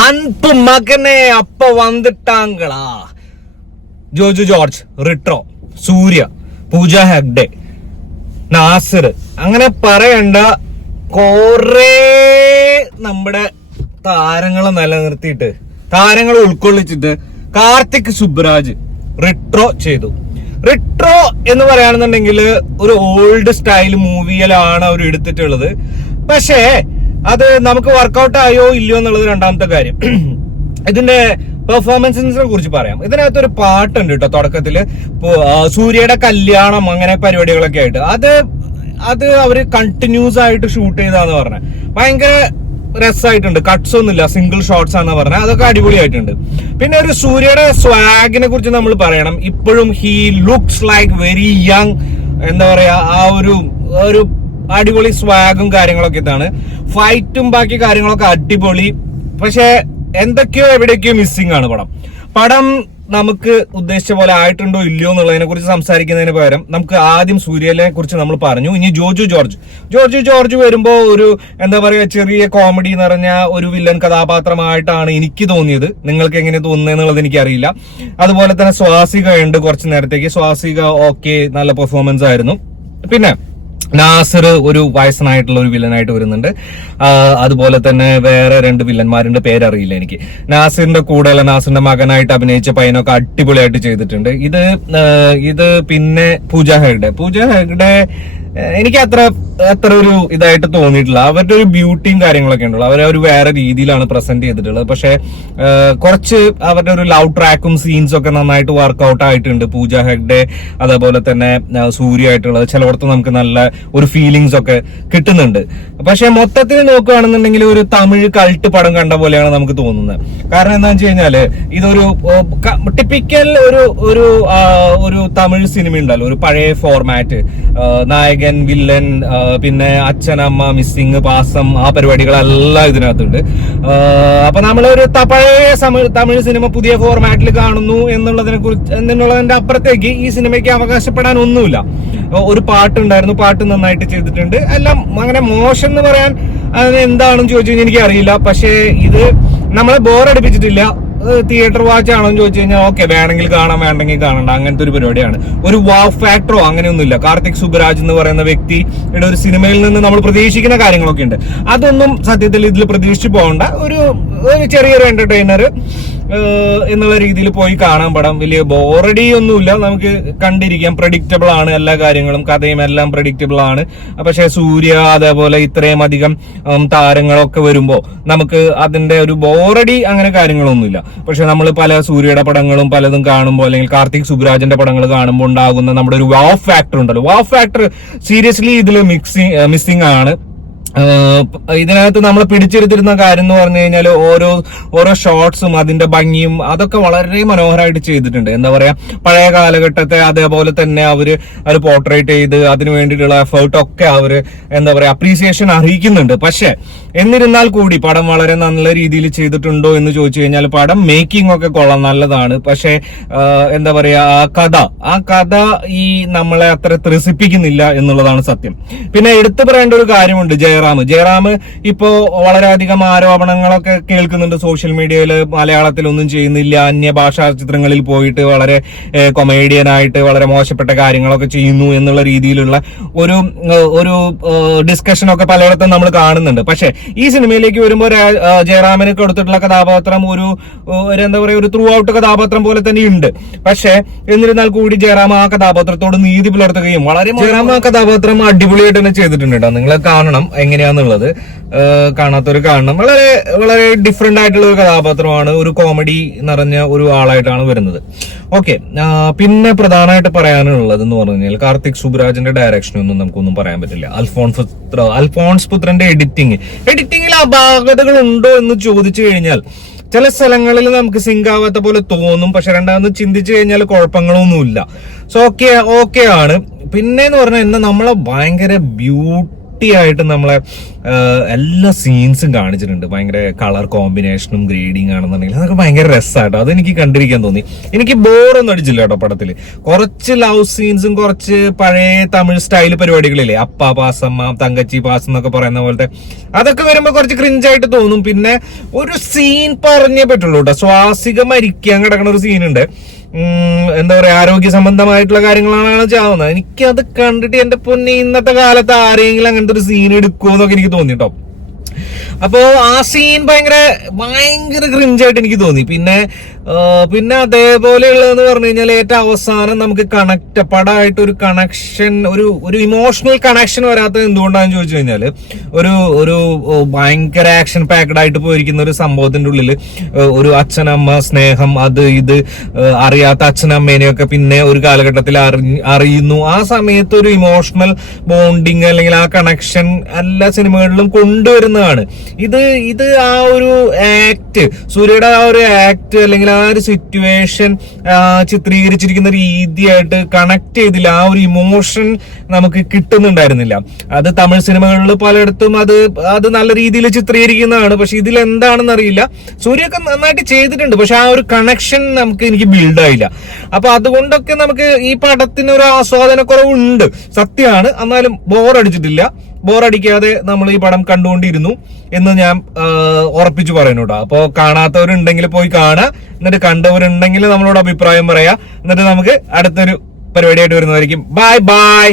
അൻപ് മകനെ അപ്പ വന്നിട്ടാങ്കളാ. Joju George, retro, സൂര്യ, പൂജ ഹെഗ്ഡെ, നാസിർ, അങ്ങനെ പറയണ്ട കൊറേ നമ്മുടെ താരങ്ങളെ നിലനിർത്തിയിട്ട്, താരങ്ങളെ ഉൾക്കൊള്ളിച്ചിട്ട് കാർത്തിക് സുബ്രാജ് റിട്രോ ചെയ്തു. റിട്രോ എന്ന് പറയുകയാണെന്നുണ്ടെങ്കിൽ ഒരു ഓൾഡ് സ്റ്റൈൽ മൂവിയിലാണ് അവർ എടുത്തിട്ടുള്ളത്. പക്ഷേ അത് നമുക്ക് വർക്കൗട്ട് ആയോ ഇല്ലയോ എന്നുള്ളത് രണ്ടാമത്തെ കാര്യം. ഇതിന്റെ പെർഫോമൻസിനെ കുറിച്ച് പറയാം. ഇതിനകത്ത് ഒരു പാട്ടുണ്ട് കേട്ടോ തുടക്കത്തില്, സൂര്യയുടെ കല്യാണം അങ്ങനെ പരിപാടികളൊക്കെ ആയിട്ട്. അത് അവര് കണ്ടിന്യൂസ് ആയിട്ട് ഷൂട്ട് ചെയ്താന്ന് പറഞ്ഞ ഭയങ്കര രസമായിട്ടുണ്ട്. കട്ട്സ് ഒന്നുമില്ല, സിംഗിൾ ഷോട്ട്സ് ആണെന്ന് പറഞ്ഞാൽ അതൊക്കെ അടിപൊളിയായിട്ടുണ്ട്. പിന്നെ ഒരു സൂര്യയുടെ സ്വാഗിനെ കുറിച്ച് നമ്മൾ പറയണം. ഇപ്പോഴും he looks like very young. എന്താ പറയാ, ആ ഒരു അടിപൊളി സ്വാഗും കാര്യങ്ങളൊക്കെ ഇതാണ്. ഫൈറ്റും ബാക്കി കാര്യങ്ങളൊക്കെ അടിപൊളി. പക്ഷെ എന്തൊക്കെയോ എവിടെയൊക്കെയോ മിസ്സിംഗ് ആണ് പടം നമുക്ക് ഉദ്ദേശിച്ച പോലെ ആയിട്ടുണ്ടോ ഇല്ലയോ എന്നുള്ളതിനെ കുറിച്ച് സംസാരിക്കുന്നതിന് പകരം നമുക്ക് ആദ്യം സൂര്യനെ കുറിച്ച് നമ്മൾ പറഞ്ഞു. ഇനി ജോജു ജോർജ് വരുമ്പോ ഒരു എന്താ പറയാ, ചെറിയ കോമഡി നിറഞ്ഞ ഒരു വില്ലൻ കഥാപാത്രമായിട്ടാണ് എനിക്ക് തോന്നിയത്. നിങ്ങൾക്ക് എങ്ങനെ തോന്നുന്നത് എന്നുള്ളത് എനിക്കറിയില്ല. അതുപോലെ തന്നെ സ്വാസിക ഉണ്ട് കുറച്ചു നേരത്തേക്ക്. സ്വാസിക ഓക്കെ, നല്ല പെർഫോമൻസ് ആയിരുന്നു. പിന്നെ നാസിർ ഒരു വയസ്സനായിട്ടുള്ള ഒരു വില്ലനായിട്ട് വരുന്നുണ്ട്. അതുപോലെ തന്നെ വേറെ 2 വില്ലന്മാരുടെ പേരറിയില്ല എനിക്ക്. നാസിറിന്റെ കൂടെ നാസിറിന്റെ മകനായിട്ട് അഭിനയിച്ച പയ്യനൊക്കെ അടിപൊളിയായിട്ട് ചെയ്തിട്ടുണ്ട്. ഇത് പിന്നെ പൂജ ഹെഗ്ഡെ എനിക്ക് അത്ര ഒരു ഇതായിട്ട് തോന്നിയിട്ടില്ല. അവരുടെ ഒരു ബ്യൂട്ടിയും കാര്യങ്ങളൊക്കെ ഉണ്ടല്ലോ, അവരെ ഒരു വേറെ രീതിയിലാണ് പ്രസന്റ് ചെയ്തിട്ടുള്ളത്. പക്ഷെ കുറച്ച് അവരുടെ ഒരു ലവ് ട്രാക്കും സീൻസും ഒക്കെ നന്നായിട്ട് വർക്ക്ഔട്ട് ആയിട്ടുണ്ട്. പൂജ ഹെഗ്ഡെ അതേപോലെ തന്നെ സൂര്യ ആയിട്ടുള്ളത് ചിലയിടത്ത് നമുക്ക് നല്ല ഒരു ഫീലിങ്സ് ഒക്കെ കിട്ടുന്നുണ്ട്. പക്ഷെ മൊത്തത്തിൽ നോക്കുകയാണെന്നുണ്ടെങ്കിൽ ഒരു തമിഴ് കൾട്ട് പടം കണ്ട പോലെയാണ് നമുക്ക് തോന്നുന്നത്. കാരണം എന്താ വെച്ച് കഴിഞ്ഞാല് ഇതൊരു ടിപ്പിക്കൽ ഒരു തമിഴ് സിനിമ ഉണ്ടല്ലോ, ഒരു പഴയ ഫോർമാറ്റ്, നായകൻ, വില്ലൻ, പിന്നെ അച്ഛനമ്മ, മിസ്സിങ്, പാസം, ആ പരിപാടികളെല്ലാം ഇതിനകത്തുണ്ട്. അപ്പൊ നമ്മളൊരു പഴയ തമിഴ് സിനിമ പുതിയ ഫോർമാറ്റിൽ കാണുന്നു എന്നുള്ളതിന്റെ അപ്പുറത്തേക്ക് ഈ സിനിമയ്ക്ക് അവകാശപ്പെടാൻ ഒന്നുമില്ല. ഒരു പാട്ടുണ്ടായിരുന്നു, പാട്ട് നന്നായിട്ട് ചെയ്തിട്ടുണ്ട്. എല്ലാം അങ്ങനെ മോശം എന്ന് പറയാൻ അതിന് എന്താണെന്ന് ചോദിച്ചു കഴിഞ്ഞാൽ എനിക്ക് അറിയില്ല. പക്ഷേ ഇത് നമ്മളെ ബോറടിപ്പിച്ചിട്ടില്ല. തിയേറ്റർ വാച്ച് ആണോ എന്ന് ചോദിച്ചു കഴിഞ്ഞാൽ ഓക്കെ, വേണമെങ്കിൽ കാണാം, വേണ്ടെങ്കിൽ കാണണ്ട, അങ്ങനത്തെ ഒരു പരിപാടിയാണ്. ഒരു വാവ് ഫാക്ടറോ അങ്ങനെയൊന്നുമില്ല. കാർത്തിക് സുബ്രാജ് എന്ന് പറയുന്ന വ്യക്തിയുടെ ഒരു സിനിമയിൽ നിന്ന് നമ്മൾ പ്രതീക്ഷിക്കുന്ന കാര്യങ്ങളൊക്കെ ഉണ്ട്. അതൊന്നും സത്യത്തിൽ ഇതിൽ പ്രതീക്ഷിച്ചു പോകണ്ട. ഒരു ചെറിയൊരു എന്റർടൈനർ എന്നുള്ള രീതിയിൽ പോയി കാണാൻ പടം. വലിയ ബോറടി ഒന്നുമില്ല, നമുക്ക് കണ്ടിരിക്കാം. പ്രഡിക്റ്റബിൾ ആണ് എല്ലാ കാര്യങ്ങളും, കഥയും എല്ലാം പ്രഡിക്റ്റബിൾ ആണ്. പക്ഷെ സൂര്യ അതേപോലെ ഇത്രയും അധികം താരങ്ങളൊക്കെ വരുമ്പോ നമുക്ക് അതിന്റെ ഒരു ബോറടി അങ്ങനെ കാര്യങ്ങളൊന്നുമില്ല. പക്ഷെ നമ്മൾ പല സൂര്യയുടെ പടങ്ങളും പലതും കാണുമ്പോൾ, അല്ലെങ്കിൽ കാർത്തിക് സുബ്രാജിന്റെ പടങ്ങൾ കാണുമ്പോൾ ഉണ്ടാകുന്ന നമ്മുടെ ഒരു വാവ് ഫാക്ടർ ഉണ്ടല്ലോ, വാവ് ഫാക്ടർ സീരിയസ്ലി ഇതിൽ മിസ്സിംഗ് ആണ്. ഇതിനകത്ത് നമ്മൾ പിടിച്ചെടുത്തിരുന്ന കാര്യം എന്ന് പറഞ്ഞു കഴിഞ്ഞാൽ ഓരോ ഷോട്ട്സും അതിന്റെ ഭംഗിയും അതൊക്കെ വളരെ മനോഹരമായിട്ട് ചെയ്തിട്ടുണ്ട്. എന്താ പറയാ, പഴയ കാലഘട്ടത്തെ അതേപോലെ തന്നെ അവര് പോർട്രേറ്റ് ചെയ്ത് അതിന് വേണ്ടിയിട്ടുള്ള എഫേർട്ടൊക്കെ അവര് എന്താ പറയാ അപ്രീസിയേഷൻ അറിയിക്കുന്നുണ്ട്. പക്ഷെ എന്നിരുന്നാൽ കൂടി പടം വളരെ നല്ല രീതിയിൽ ചെയ്തിട്ടുണ്ടോ എന്ന് ചോദിച്ചു കഴിഞ്ഞാൽ പടം മേക്കിംഗ് ഒക്കെ കൊള്ളാം, നല്ലതാണ്. പക്ഷെ എന്താ പറയാ, ആ കഥ ഈ നമ്മളെ അത്ര ത്രസിപ്പിക്കുന്നില്ല എന്നുള്ളതാണ് സത്യം. പിന്നെ എടുത്തു പറയേണ്ട ഒരു കാര്യമുണ്ട്, ജയറാം ഇപ്പോ വളരെയധികം ആരോപണങ്ങളൊക്കെ കേൾക്കുന്നുണ്ട് സോഷ്യൽ മീഡിയയിൽ. മലയാളത്തിലൊന്നും ചെയ്യുന്നില്ല, അന്യഭാഷാ ചിത്രങ്ങളിൽ പോയിട്ട് വളരെ കൊമേഡിയനായിട്ട് വളരെ മോശപ്പെട്ട കാര്യങ്ങളൊക്കെ ചെയ്യുന്നു എന്നുള്ള രീതിയിലുള്ള ഒരു ഡിസ്കഷനൊക്കെ പലയിടത്തും നമ്മൾ കാണുന്നുണ്ട്. പക്ഷെ ഈ സിനിമയിലേക്ക് വരുമ്പോൾ ജയറാമിന് കൊടുത്തിട്ടുള്ള കഥാപാത്രം എന്താ പറയാ, ഒരു ത്രൂ ഔട്ട് കഥാപാത്രം പോലെ തന്നെ ഉണ്ട്. പക്ഷെ എന്നിരുന്നാൽ കൂടി ജയറാം ആ കഥാപാത്രത്തോട് നീതി പുലർത്തുകയും ജയറാം ആ കഥാപാത്രം അടിപൊളിയായിട്ട് തന്നെ ചെയ്തിട്ടുണ്ട് കേട്ടോ. നിങ്ങളെ കാണണം എങ്ങനെയാന്നുള്ളത്, കാണാത്തവർ കാണണം. വളരെ വളരെ ഡിഫറെന്റ് ആയിട്ടുള്ള ഒരു കഥാപാത്രമാണ്. ഒരു കോമഡി നിറഞ്ഞ ഒരു ആളായിട്ടാണ് വരുന്നത്. ഓക്കെ, പിന്നെ പ്രധാനമായിട്ട് പറയാനുള്ളത് എന്ന് പറഞ്ഞു കഴിഞ്ഞാൽ കാർത്തിക് സുബ്രാജിന്റെ ഡയറക്ഷനൊന്നും നമുക്കൊന്നും പറയാൻ പറ്റില്ല. അൽഫോൺസ് പുത്രന്റെ എഡിറ്റിംഗിൽ അപാകതകൾ ഉണ്ടോ എന്ന് ചോദിച്ചു കഴിഞ്ഞാൽ ചില സ്ഥലങ്ങളിൽ നമുക്ക് സിങ്ക് ആവാത്ത പോലെ തോന്നും. പക്ഷെ രണ്ടാമത് ചിന്തിച്ചു കഴിഞ്ഞാൽ കുഴപ്പങ്ങളൊന്നുമില്ല. സോ ഓക്കെ ആണ്. പിന്നെ എന്ന് പറഞ്ഞാൽ ഇന്ന് നമ്മളെ ഭയങ്കര ബ്യൂട്ടി ആയിട്ട് നമ്മളെ എല്ലാ സീൻസും കാണിച്ചിട്ടുണ്ട്. ഭയങ്കര കളർ കോമ്പിനേഷനും ഗ്രേഡിങ് ആണെന്നുണ്ടെങ്കിൽ അതൊക്കെ ഭയങ്കര രസമായിട്ടോ. അതെനിക്ക് കണ്ടിരിക്കാൻ തോന്നി. എനിക്ക് ബോറൊന്നും അടിച്ചില്ല കേട്ടോ പടത്തില്. കുറച്ച് ലവ് സീൻസും കുറച്ച് പഴയ തമിഴ് സ്റ്റൈൽ പരിപാടികളില്ലേ, അപ്പ പാസമ്മ തങ്കച്ചി പാസം എന്നൊക്കെ പറയുന്ന പോലത്തെ, അതൊക്കെ വരുമ്പോ കുറച്ച് ക്രിഞ്ചായിട്ട് തോന്നും. പിന്നെ ഒരു സീൻ പറഞ്ഞേ പറ്റുള്ളൂ കേട്ടോ, സ്വാസിക മരിക്കാൻ കിടക്കുന്ന ഒരു സീനുണ്ട്. എന്താ പറയാ, ആരോഗ്യ സംബന്ധമായിട്ടുള്ള കാര്യങ്ങളാണ് ചാവുന്നത്. എനിക്കത് കണ്ടിട്ട് എന്റെ പൊന്നെ, ഇന്നത്തെ കാലത്ത് ആരെങ്കിലും അങ്ങനത്തെ ഒരു സീൻ എടുക്കുമോ എന്നൊക്കെ എനിക്ക് തോന്നിട്ടോ. അപ്പോ ആ സീൻ ഭയങ്കര ക്രിഞ്ചായിട്ട് എനിക്ക് തോന്നി. പിന്നെ അതേപോലെയുള്ളതെന്ന് പറഞ്ഞു കഴിഞ്ഞാൽ ഏറ്റവും അവസാനം നമുക്ക് പടമായിട്ട് ഒരു കണക്ഷൻ, ഒരു ഇമോഷണൽ കണക്ഷൻ വരാത്തത് എന്തുകൊണ്ടാണെന്ന് ചോദിച്ചു കഴിഞ്ഞാല്, ഒരു ഭയങ്കര ആക്ഷൻ പാക്ഡ് ആയിട്ട് പോയിരിക്കുന്ന ഒരു സംഭവത്തിന്റെ ഉള്ളിൽ ഒരു അച്ഛനമ്മ സ്നേഹം, അത് ഇത് അറിയാത്ത അച്ഛനമ്മേനെയൊക്കെ പിന്നെ ഒരു കാലഘട്ടത്തിൽ അറിയുന്നു. ആ സമയത്ത് ഒരു ഇമോഷണൽ ബോണ്ടിങ് അല്ലെങ്കിൽ ആ കണക്ഷൻ എല്ലാ സിനിമകളിലും കൊണ്ടുവരുന്നതാണ്. ഇത് ആ ഒരു ആക്ട്, സൂര്യയുടെ ആ ഒരു ആക്ട് അല്ലെങ്കിൽ ആ ഒരു സിറ്റുവേഷൻ ചിത്രീകരിച്ചിരിക്കുന്ന രീതിയായിട്ട് കണക്ട് ചെയ്തില്ല. ആ ഒരു ഇമോഷൻ നമുക്ക് കിട്ടുന്നുണ്ടായിരുന്നില്ല. അത് തമിഴ് സിനിമകളിൽ പലയിടത്തും അത് നല്ല രീതിയിൽ ചിത്രീകരിക്കുന്നതാണ്. പക്ഷെ ഇതിൽ എന്താണെന്ന് അറിയില്ല. സൂര്യൊക്കെ നന്നായിട്ട് ചെയ്തിട്ടുണ്ട്, പക്ഷെ ആ ഒരു കണക്ഷൻ എനിക്ക് ബിൽഡായില്ല. അപ്പൊ അതുകൊണ്ടൊക്കെ നമുക്ക് ഈ പടത്തിന് ഒരു ആസ്വാദനക്കുറവുണ്ട്, സത്യമാണ്. എന്നാലും ബോറടിച്ചിട്ടില്ല. ബോറടിക്കാതെ നമ്മൾ ഈ പടം കണ്ടുകൊണ്ടിരുന്നു എന്ന് ഞാൻ ഉറപ്പിച്ചു പറയുന്നു കേട്ടോ. അപ്പൊ കാണാത്തവരുണ്ടെങ്കിൽ പോയി കാണുക, എന്നിട്ട് കണ്ടവരുണ്ടെങ്കിൽ നമ്മളോട് അഭിപ്രായം പറയാ. എന്നിട്ട് നമുക്ക് അടുത്തൊരു പരിപാടിയായിട്ട് വരുന്നതായിരിക്കും. Bye bye.